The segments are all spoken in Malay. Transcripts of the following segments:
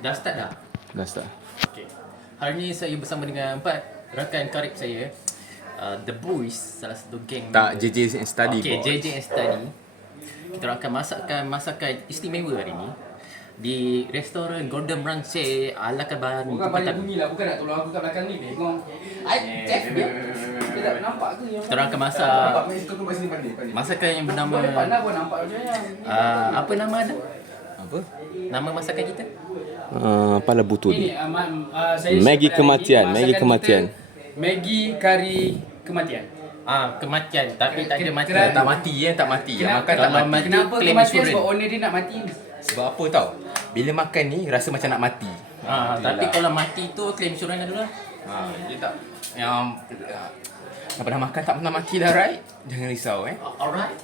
Dah start dah? Dah start. Okay. Hari ni saya bersama dengan 4 rakan karib saya. The Boys, salah satu geng. Tak, JJ and Study Okay, boys. JJ and Study. Kita orang akan masakan istimewa hari ni di restoran Gordon Ramsay ala kabar. Bukan banyak bunyi lah, bukan nak tolong aku kat belakang ni. Bengong. Chef dia. Dia tak nampak ke yang Kita orang akan masak masakan yang bernama boleh pandai pun nampak macam yang. apa nama ada? Apa? Nama masakan kita? Pala butul. Ini saya Maggi siapkan kematian, lagi Maggi masakan kematian. kita, Maggi kari kematian. Kematian tapi tak ada mati. Kenapa? Tak mati tak mati. Kenapa, Makan tak mati. kenapa Claim kematian? insurance. Sebab owner dia nak mati. Sebab apa tau? Bila makan ni rasa macam nak mati. Tapi kalau mati tu claim insurance dulu lah. Dia tak yang pernah makan tak pernah mati dah, right? Jangan risau Alright.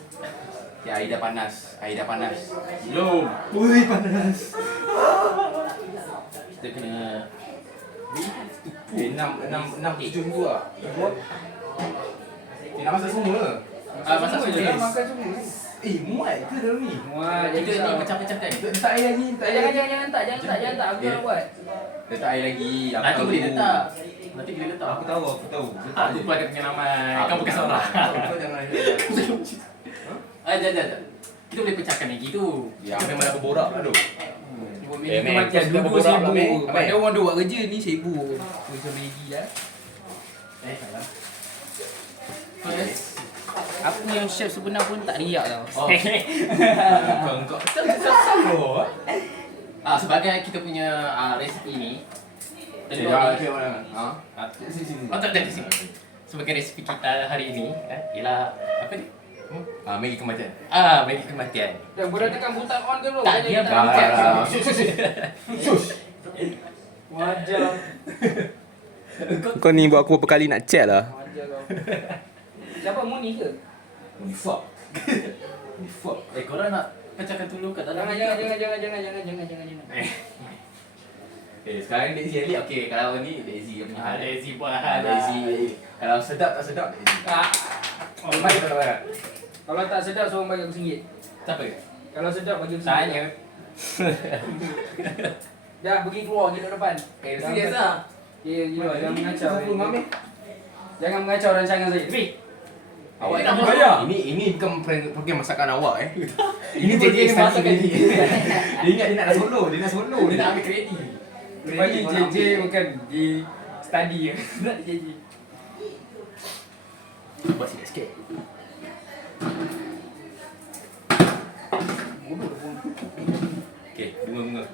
Ya, air dah panas. Air dah panas. Belum. Ui, panas. Kita kena 6 7 tu ah. Nak masak semua. masak semua je. je. Makan semua. Muat ke dalam ni? Wah, jadi Kita ni pecah-pecahkan. Letak air lagi, letak air lagi. jangan tak. Aku nak buat. Letak air lagi. Nanti boleh letak. Nanti boleh letak. Aku tahu. Aku pun ada pengalaman. Kau bukan salah. Kau jangan. Jangan. Kita boleh pecahkan lagi tu. Ya, memang dah berborak lah tu. Maggi Meg, kematian kau sudah dulu berborak lah, Meg. sibuk. Pada orang duk buat kerja ni sibuk. Macam Maggi lah. Salah. Aku yang chef sebenar pun tak riak tau. Kau salah. Sebagai kita punya resipi ni. Telur Dah, ni. mana? Sini. Tak. Sebagai resipi kita hari ini ialah apa ni? Maggi kematian. Maggi kematian. Dah boleh tekan butang on ke belum? Tak, dia tak. bukan. Sus. Wajar. Kau ni buat aku berapa kali nak chat lah. Wajar kau. Siapa Muni ke? Fuck. Korang nak pecahkan telur kat dalam? Jangan. Sekarang Daisy Elliot okey. Kalau ni Daisy punya hal. Lazy buat Daisy. Kalau sedap tak sedap Daisy. Mari kita bayar. Kalau tak sedap suruh bagi aku RM1. Siapa? Kalau sedap bagi aku RM1. Tanya. Dah pergi keluar kita depan. Serius lah. Jangan mengacau. Siapa mami? Jangan mengacau rancangan saya. Tepi. Awak tak nak bayar. Ini bukan program masakan awak Ini Ini JJ program study masakan ni. Dia ingat dia nak solo, dia nak ambil kredit. Bagi JJ bukan di study je. Nak JJ. Buat sikit. Okey, bunga-bunga.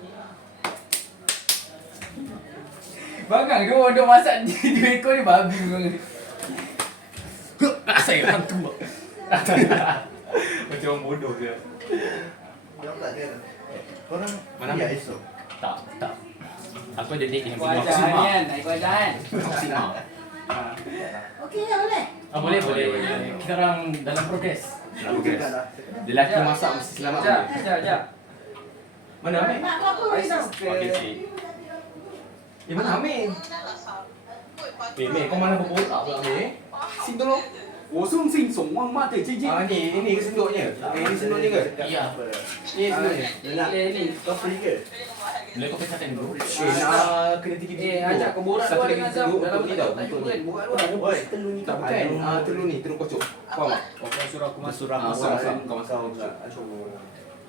Bangang dia orang duk masak dua ekor ni babi bangang. Saya hantu. Macam orang bodoh je. Yang tak ada. Korang Mana? ya esok. Tak. Aku ada date dengan Kau Bima ajar Kusima. kan? Kau ajar kan? Kusima. Okey ya boleh. Boleh. Boleh. Kita orang dalam progres. Lalu guys. Lelaki masak mesti selamat. Ajar. Mana Amin? Mak kau apa Aisyah. Okey, cik. Mana Amin? Mei, kau mana berborak pula Mei? Sini tolong. 我送信送往马的姐姐。 Ini senduknya. Ini senduknya ke? Ya. Ini senduknya. Nak Ni. kau free ke? Boleh kau pecahkan dulu? Nak kena tiga Ajak kau borak Satu luar lagi dengan telur Azam. Dalam untuk ni tak tau. tajuk kan? Borak luar. Oi, telur ni Tak bukan. Telur ni, telur kocok. Faham tak? Kau suruh aku masuk. Surah Kau masak.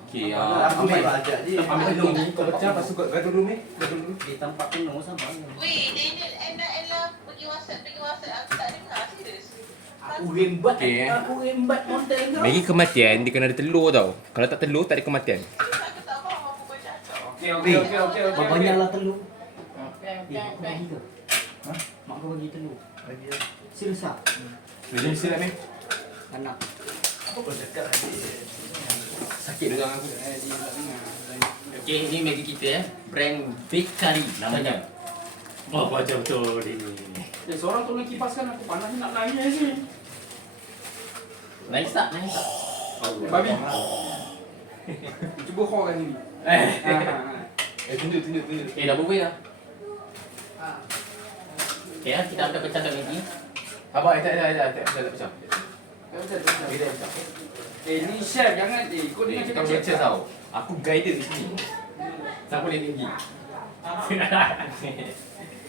Okey, Aku ambil baik ajak je. ambil telur ni, kau pecah lepas tu kau gaduh dulu Mei. Gaduh dulu. Di tempat penuh sama. Weh, Daniel, Ella pergi WhatsApp. Aku tak dengar, serius. Aku rembat. Okey. Aku rembat konten kau. Maggi kematian dia kena ada telur tau. Kalau tak telur tak ada kematian. Aku tak faham apa bercakap. Okey. Banyaklah telur. Aku bagi ke? Ha? Mak kau bagi telur. Bagi. Serius ah? Boleh silat Mei. Anak. Apa kau cakap tadi? Sakit dengan aku. Okey, ini Maggi kita brand Big Curry namanya. Wah, baca betul ini. Seorang tolong kipaskan aku panas nak nangis ni. Nice tak? Nice. Babi. Cuba kau kan ni. Tunjuk. Dah berbuih dah. Okey, kita akan pecahkan lagi. Abang, tak pecah. Kita pecah. Ni chef jangan kau Kau dengar cakap cakap baca tau. Aku guidance ni. Siapa boleh tinggi?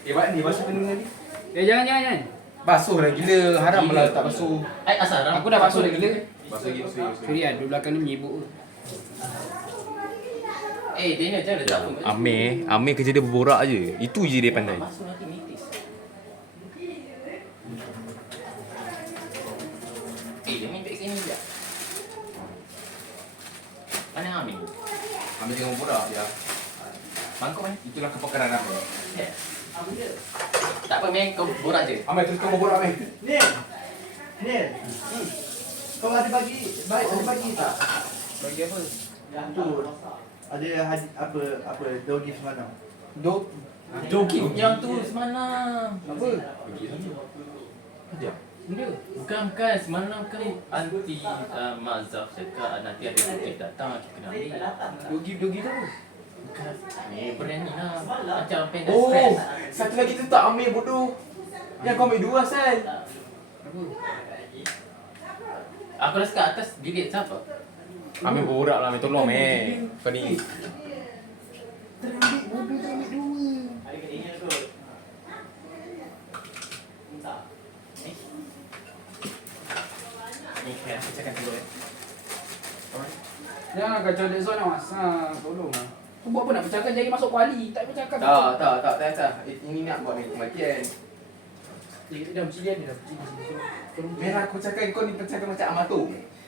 Buat ni basuh kena ni. Jangan. Basuh lah gila, haram lah tak basuh. Asal haram. Aku dah basuh dah gila. Basuh lagi, basuh lagi. Sorry lah, duduk belakang ni menyibuk. Daniel jangan letak tu. Amir kerja dia berborak je. Itu je dia pandai. Basuh nanti mitis. Dia main kat sini je. Mana Amir? Amir tengah berborak dia. Mangkuk mana? Itulah kepakaran Amir. Tak apa, main kau borak je. Amir terus kau berborak Amir. Nil. Kau ada bagi tak? Bagi apa? Tu ada apa dogi semalam. Jogging yang tu semalam. Apa? Aja. Benda? Bukan semalam kan anti mazhab cakap nanti ada bukit datang kita kena ambil. Dogi tu apa? Bukan. Brand ni lah. Macam Panda Oh, Stress. satu lagi tu tak Amir bodoh. Yang kau ambil dua asal. Apa? Aku rasa kat atas bilik siapa? Amir berborak lah, Amir tolong Amir. Kau ni. Ni kan aku cakap dulu Jangan kacau Dek Zon Mas. Tolong lah. Kau buat apa nak pecahkan jari masuk kuali? Tak pecahkan. Tak. Ini nak buat ni kematian. Dia dah bercili ada dah bercili. Merah aku cakap kau ni pecahkan macam Amato.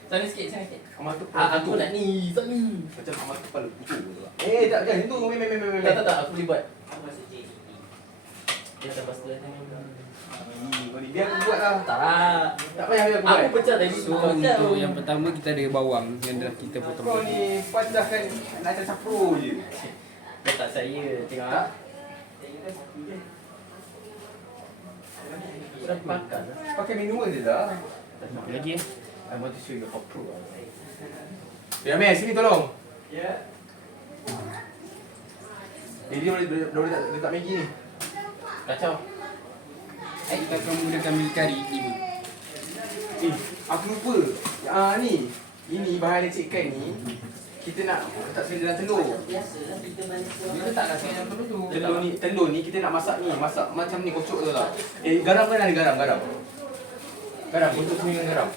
Sana sikit. Amato. Aku nak ni. Tak ni. Macam Amato kepala kucing tu lah. Tak jangan itu. Mem. Tak. Aku boleh buat. Dia tak pasti lah. Kau ni biar aku buat lah. Tak payah aku buat. Aku pecah tadi. So untuk yang pertama kita ada bawang yang dah kita Kau potong. ni pecahkan nak capro je. Kau tak saya. Tengok tak. Kau dah pakai lah. Pakai minuman je dah. Lagi ya. I want to show you how pro I am. Ya Amir, sini tolong. Ya. Dia boleh letak Maggi ni. Kacau. Kita akan menggunakan milik kari ini. Aku lupa. Ni. Ini bahan lecekkan ni. Kita nak letak dalam telur. Dia letak kat sini yang perlu tu. Telur ni kita nak masak ni. Masak macam ni kocok tu tak. Garam kan ada garam. Garam, kocok sini dengan garam.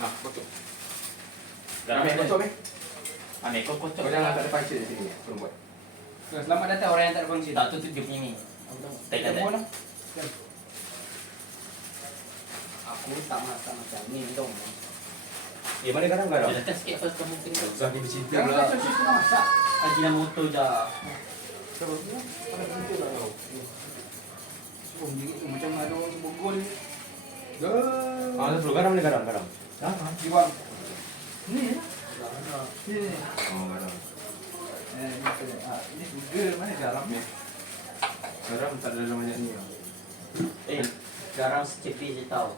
Kocok. Garam Amir, kocok Amir. Amir, kau kocok. Kau jangan tak ada puncher di sini. Tolong buat. Selamat datang orang yang tak ada kongsi. Tak, tu dia punya ni. Tak. Aku tak masak macam ni dong. Mana garam? Jelaskan sikit apa kamu tengok. Susah ni bercinta Jangan pula. macam sis tengah masak. Ajinomoto dah. Macam ada orang sebut gol. Perlu garam ni garam. Jiwang. Ni. Oh, garam. Ini sugar mana garam ni? Garam tak ada dalam banyak ni. Garam sikit je tau.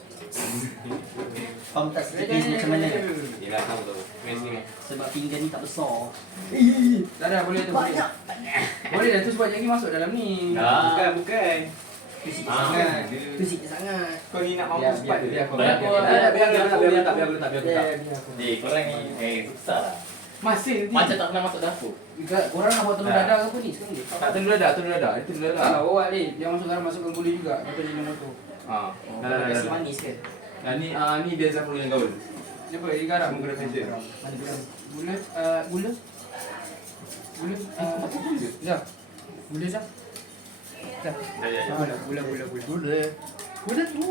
Faham tak sikit macam mana? Yelah, tahu. Sini. Sebab pinggan ni tak besar. Tak ada boleh tu boleh. Boleh dah tu sebab lagi masuk dalam ni. Bukan. Tu sikit Ah. sangat. Tu sikit sangat. Kau ni nak mampu cepat je. Biar aku letak. Dek, korang ni susah lah. Masih nanti. Macam tak pernah masuk dapur. Korang nak buat telur dadah ke apa ni sekarang ni? Tak telur dadah. Itu telur dadah. Tak bawa ni. Dia masuk garam masukkan gula juga. Kata jenis motor. Kasi manis ke? Ni dia Zafrul yang gaul. Dia apa? Dia garam. Semua kena pension. Mana gula? Gula. Gula. Ya. Gula sah. Dah. Gula tu.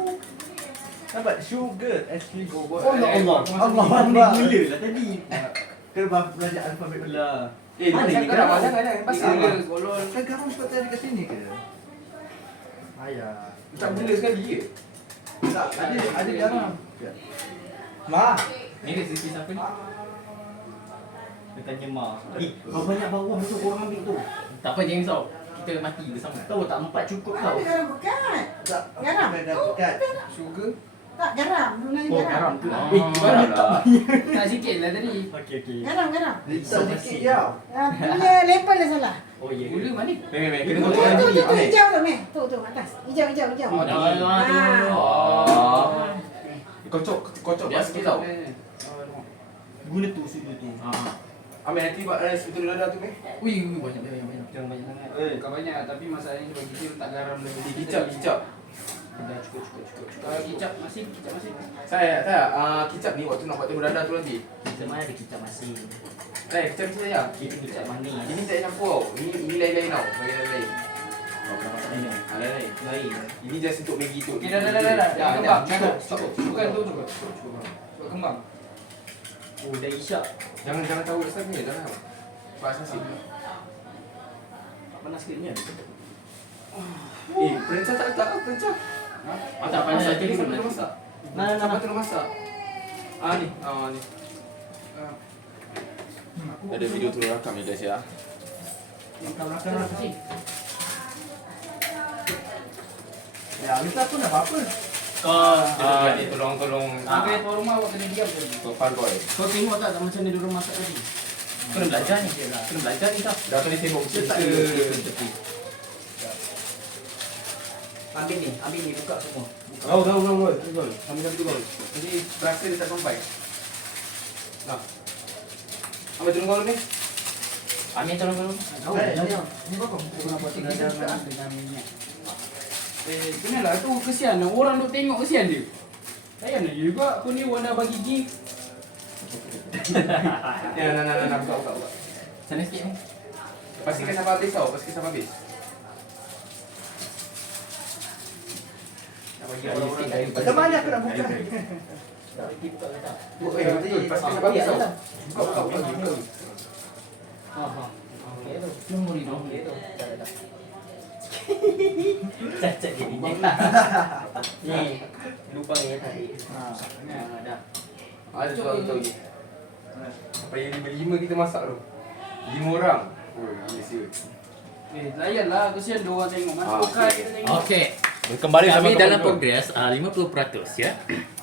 Nampak sugar actually. Oh, ya Allah. Allah Akbar. Gula lah tadi. Kena belajar alfabet pula. Mana ni garam? Jangan. Pasal Gula, golol. Kan garam sepatutnya ada kat sini ke? Ayah. tak gula sekali ke? Tak, ada garam. Ma. Ni dia sisi siapa ni? Dia tanya Ma. Kau banyak bawang tu korang ambil tu. Tak apa jangan risau. Kita mati bersama. Tahu tak 4 cukup tau. Garam bukan. Tak. Garam. Dah dekat. Sugar. Tak garam. Gulanya garam. tu. Garam lah. Tak sikit lah tadi. Okey. Garam. Letak sikit je. Punya label dia salah. Oh ya. Gula mana? Meh, kena Tu kocok lagi. hijau tu meh. Tu atas. Hijau. Oh, Kocok Biar pas sikit tau. Gula tu sudu tu. Ambil nanti buat rice betul dada tu meh. Wih, banyak. Jangan banyak sangat. Bukan banyak, tapi masalahnya bagi dia letak garam lagi. Kicap. Dah cukup. Kicap masih. Saya kicap ni waktu nak buat telur dadah tu nanti. Kita mana ada kicap masing. Kicap saya. Kita kicap manis. Ini tak campur. Ini lain-lain tau. Bagian lain. Oh, kalau masak ini. Lain-lain. Lain. Ini just untuk Maggi tu. Okey, dah. Kembang. Stop. Bukan tu. Buat kembang. Oh, dah isyak. Jangan tahu asal ni. Jangan. Sebab asal sih. Panas sikit ni. Perencah tak perencah. Tak panas Masak lagi ni dulu sampai nanti. masak. Mana Sampai terus masak. Ni. Ni. Ada video tu rakam ni guys ya. Makan apa sih? Ya, kita pun apa-apa. Ni tolong. Okey, tuan rumah awak kena diam je. Topal boy. Kau tengok tak macam mana dia orang masak tadi? Kena belajar ni. Kena belajar ni tak? Dah kena tembok Dia tak cerita. ada tepi. Ambil ni buka semua. Kau. Ambil tu kau. Jadi rasa dia tak sampai. Nah. Ambil turun kau ni. Ambil tolong. Ni bagus. Dengan minyak. Kenalah tu kesian orang duk tengok kesian dia. Sayang dia juga aku ni orang dah bagi gift. Nah. Buka. Sana sikit ni. Pastikan sampai habis tau. Macam mana aku nak buka? Pastikan sampai habis tau. Buka. Okey tu. Tunggu ni dong. Okey tu. Dah. Cacat dia minyak. Ni. Lupa ni tadi. Dah. Ada tu lagi. Apa yang 5 kita masak tu? 5 orang. Oh, yes. Layanlah kesian dia orang tengok mana bukan kita tengok. Okey. Kembali Kami dalam progres 50% ya.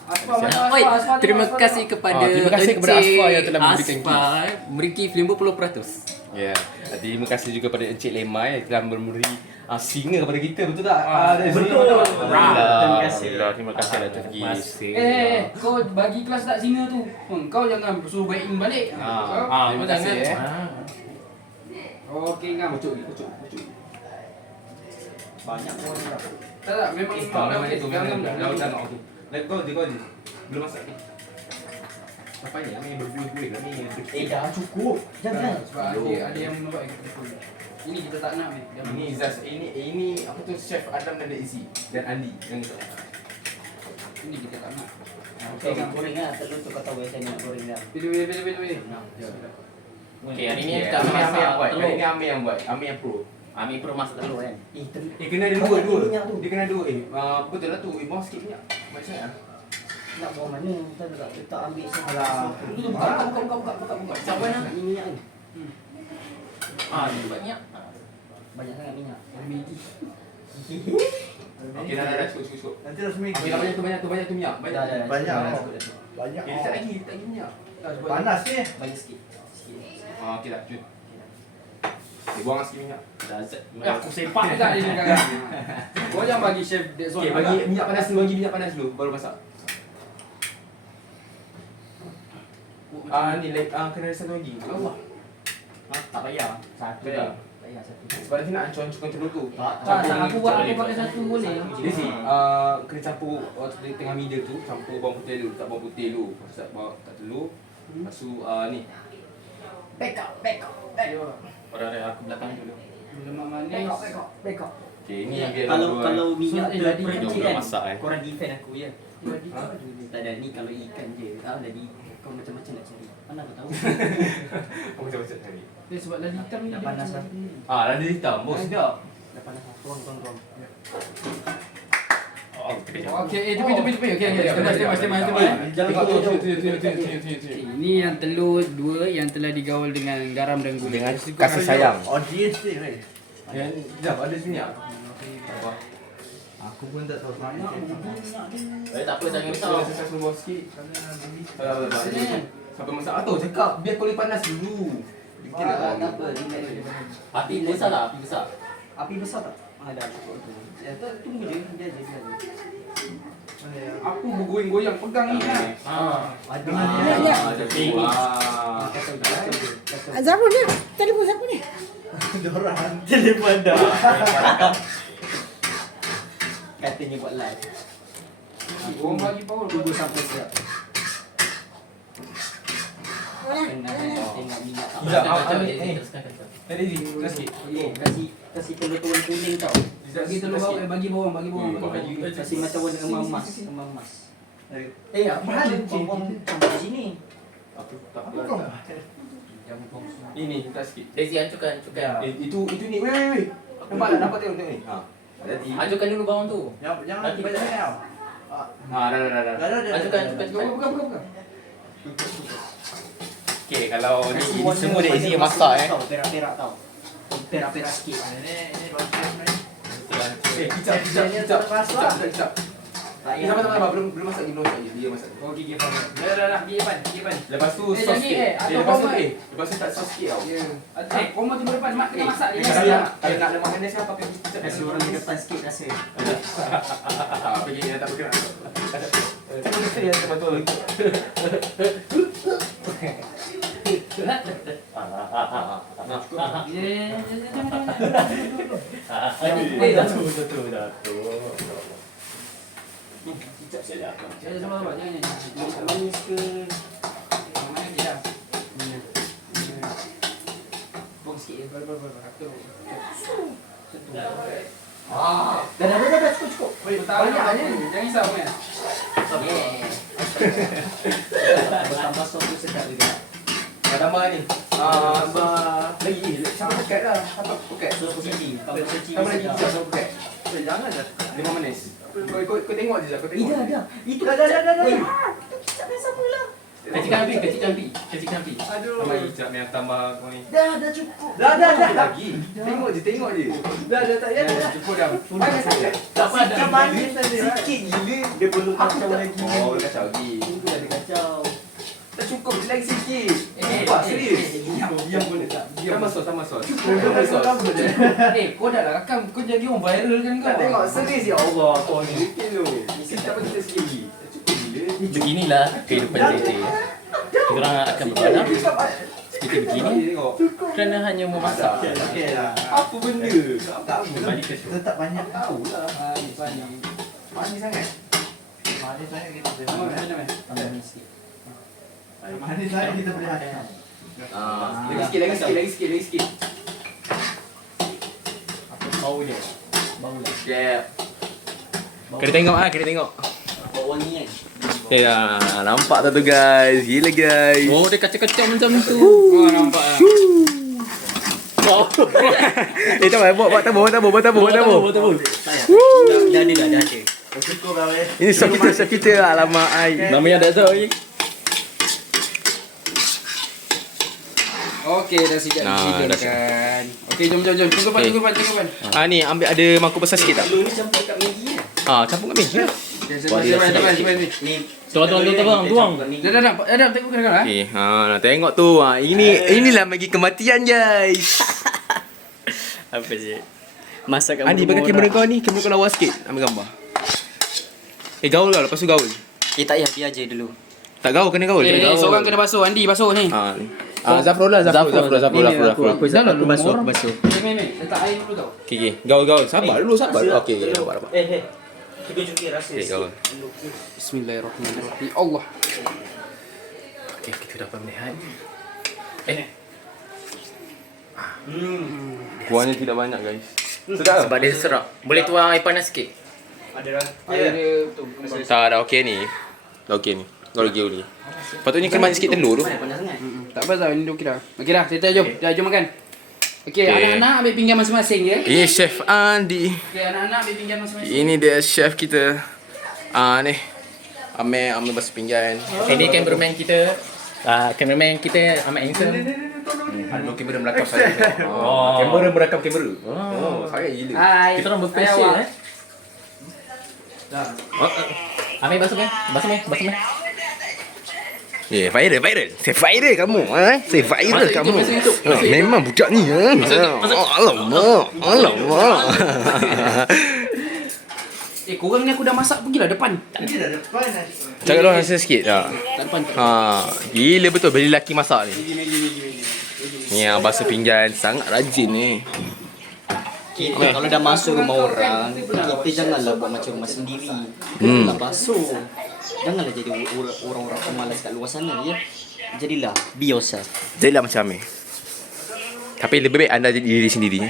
Asfal Oi, terima kasih kepada terima kasih kepada Encik Asfal yang telah memberikan Asfal memberi 50%. Ya. Terima kasih juga kepada Encik Lemai yang telah memberi singa kepada kita, betul tak? Betul. Terima kasih. Terima kasih Datuk Gi. Kau bagi kelas tak singa tu. Kau jangan suruh baik in balik. Terima kasih Okey ngam. Pucuk. Banyak orang dah. Tak memang Memang itu jangan jangan. Let go je. Belum masak ni. Apa ni? Kami berbuih-buih kami. Dah cukup. Jangan. Sebab ada yang menolak kita pun. Ini kita tak nak ni. Ini Zaz, ini apa tu Chef Adam dan Izzy dan Andi yang tu. Ini kita tak nak. Okey, goreng lah. Telur tu kau tahu saya nak goreng dah. Pilih. Okey, hari ni kita Ami masak yang buat. telur. Hari ni Ami yang buat. Ami yang pro. Ami perlu masak telur kan. Kena ada dua. Dia kena dua. Betul lah tu. Bawa sikit minyak. Macam mana? Nak bawa mana? Kita tak ambil Alah. Tu buka. Siapa nak? Ini minyak ni. Ni banyak. Banyak sangat minyak. Okey, dah cukup. Nanti dah seminggu. Okey, banyak tu minyak. Dah. Banyak. Cukup. Banyak. Tak lagi minyak. Panas ni. Banyak sikit. Okey dah, cukup. Buang sikit minyak. Dah zat. Aku sepak juga dia ni kakak. Kau jangan bagi chef that zone. Okey, bagi minyak panas dulu baru masak. Ni kena ada satu lagi. Allah. Tak payah. Satu Payah. dah. Tak payah satu. Sebab nanti nak hancur-hancurkan telur tu. Tak, aku buat aku pakai satu boleh. Jadi sih, kena campur waktu di tengah middle tu, campur bawang putih dulu, tak bawang putih dulu. Lepas tu tak telur. Lepas tu ni. Back up. Orang aku belakang dulu. Lemak manis. Back up. Okey, ni biar Kalau minyak So, tu jadi pergi dia kan. masak, Korang defend aku ya. Ha? Tak ada ni kalau ikan je. Jadi kau macam-macam nak cari. Mana aku tahu. macam-macam tadi. Dia sebab lagi hitam ni. Dah dia panas macam- dah. Lada hitam. Oh, sedap. Dah panas dah. Tuang. Okey, tepi. Okey. Step by. Ini yang telur dua yang telah digaul dengan garam dan gula. Dengan kasih sayang. Audience ni weh. Sekejap, ada minyak. Aku pun tak tahu mana. Tak apa, jangan risau. Saya suruh bawa sikit. Sampai masak. Atau cakap biar kulit panas dulu. Bikin Tak apa, api besar tak? Api besar. Api besar tak? Dah cukup tu. Ya, tunggu je. Biar je. Aku bergoyang-goyang pegang ni lah. Ada Siapa ni? Telefon siapa ni? Dorang telefon dah. Katanya buat live. Orang bagi power. Tunggu sampai siap. Mana? Tengok minyak tak. Sekejap, Teruskan. Tadi sikit sikit. Okey, kasih telur-telur kuning tau. Bagi telur bawang, bagi bawang, bagi bawang. Kasih macam warna emas-emas. Emas-emas. Apa hal Bawang sampai sini. Apa kau? Ini tak sikit. Daisy hancurkan. Itu ni. Weh. Nampak tengok ni. Ha. Jadi. Hancurkan dulu bawang tu. Jangan banyak tau. Dah. Hancurkan. Buka. Okey, kalau ni Kasih ini warna semua Daisy yang warna masak tau, perak-perak tau. Perak-perak sikit. Ini bagi Kejap. Sabar. Belum masak ni, belum masak ni. Dia masak. Oh, gigi faham. Dah. Pergi depan. Lepas tu Eh, sos jangan, sikit. atau Lepas tu kau lepas tu tak sos sikit tau. Ya. Koma tunggu depan, mak tengah masak ni. Kalau nak lemak manis kan pakai kicap. Kasih orang di depan sikit rasa. Pergi yang tak bergerak. Cuma kita yang betul. Jangan. Manis ke? Mana lagi dah? Bong sikit. Dah, cukup. Banyak ni. Jangan risau kan. Tambah sos tu sedap juga. Tambah ni. Tambah lagi. Sampai pekat dah. Sampai pekat. Sos cili. Tambah sos cili Tambah lagi sedap. kicap sampai pekat. Jangan dah. Limau manis. Kau tengok je lah. Kau tengok. Dah. Itu Dah. Kecil kampi. Aduh. Tambah kicap yang tambah kau ni. Dah cukup. Dah. Lagi. Tengok je. Dah tak payah dah. Cukup dah. Tak apa dah. manis tadi. Sikit gila. Dia perlu kacau lagi. Oh, kacau lagi. Tunggu ada kacau. Tak cukup lagi sikit. Wah, serius. Diam boleh tak? Tambah sos. Tambah sos. Kau dah lah rakam. Kau jadi orang viral kan kau. Tak tengok serius ya Allah. Kau ni bikin tu. Kita bagi kita sikit lagi. Cukup gila. Beginilah kehidupan JJ. Kita orang akan berbadan seperti begini Tengok. kerana hanya memasak. Okey lah. Apa benda? Balik ke show. Tetap banyak tahu. Manis sangat. Manis sangat kita boleh Mana makan. mana. Tambah ni sikit. Manis sangat kita boleh makan. Lagi sikit. Bau dia. Bau lah. Sekejap. Kena tengok. Bau wangi kan. Nampak tak tu guys? Gila guys. Oh, dia kacau-kacau macam tu. Kau nampak ah. Buat tabur. Dah ada. Cukup dah weh. Ini chef kita. Alamak ai. Namanya tak tahu ni. Okey, dah siap kan. Okey, jom. Tunggu pan. Ni ambil ada mangkuk besar sikit tak? Telur ni campur kat Maggi kan. Campur kat ni. Depan. Ni Tuang. Dah, tengok kan ah. Okey, nak tengok tu. Inilah Maggi kematian guys. apa je? Masak kat Andi pakai kamera kau ni, kamera kau lawa sikit. Ambil gambar. Gaul kau, lepas tu gaul. Tak payah, biar je dulu. Tak gaul, kena gaul. Seorang kena basuh. Andi basuh ni. Zafrul. Aku basuh. Meh. Letak air dulu tau. Okey. Gaul. Sabar dulu. Okey, dapat. Kita jukir rasa. Okey, gaul. Bismillahirrahmanirrahim. Allah. Okey, kita dapat melihat. Kuahnya tidak banyak guys. Sedap. Sebab dia serak. Boleh tuang air panas sikit. Air dia tu. Tak, dah okey ni. Dah okey ni. Gaul lagi ni. Patutnya kena sikit telur tu. Panas sangat. Tak apa tau, ini okey dah. Okey dah, kita jom. Jom makan. Okey, Okey. anak-anak ambil pinggan masing-masing ya. Ini Chef Andi. Okey, anak-anak ambil pinggan masing-masing. Ini dia chef kita. Ni. Ambil basuh pinggan. Ini cameraman kita. Cameraman kita Ahmad Hanson. Ada kamera merakam saya. Kamera merakam kamera. Sangat gila. Hai. Kita orang berpassion Ambil basuh meh. Viral. Saya viral kamu. Saya viral kamu. Memang budak ni. Alamak. korang ni aku dah masak pergilah depan. Ini dah depan dah. Cakap luar rasa sikit tak? Tak depan. Gila betul beli lelaki masak ni. Meji. Ni yang basuh pinggan sangat rajin ni. Kita kalau dah masuk rumah orang, kita janganlah buat macam rumah sendiri. Kena basuh. Janganlah jadi orang-orang pemalas kat luar sana ya. Jadilah be yourself. Jadilah macam ni. Tapi lebih baik anda jadi diri sendiri.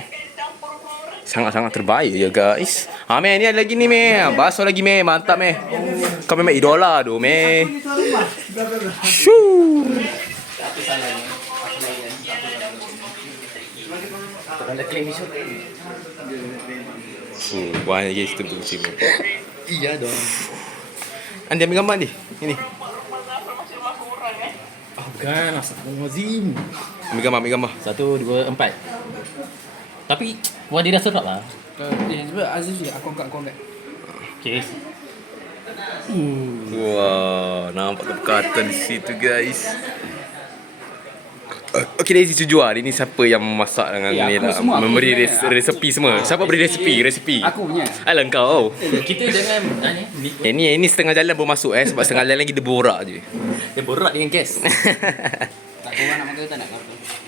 Sangat-sangat terbaik ya guys. Meh ni ada lagi ni meh. Basuh lagi meh. Mantap meh. Kau memang idola tu meh. Shoo. Wah, guys, tunggu sini. Iya dong. Anda ambil gambar ni. Ini. Oh, bukan. Astagfirullahalazim. Ambil gambar. 1, 2, 4. Tapi wah dia dah sedap lah. Sebab Aziz je aku angkat. Okay. Wah, nampak kepekatan di situ guys. Okay, dari jujur lah. Ini siapa yang memasak dengan ni lah. semua, aku Memberi sebenarnya. resepi semua. Siapa beri resepi? Aku punya. Alah kau. Kita jangan Ini setengah jalan baru masuk sebab setengah jalan lagi dia borak je. dia borak dengan gas. Tak korang nak makan ke tak nak?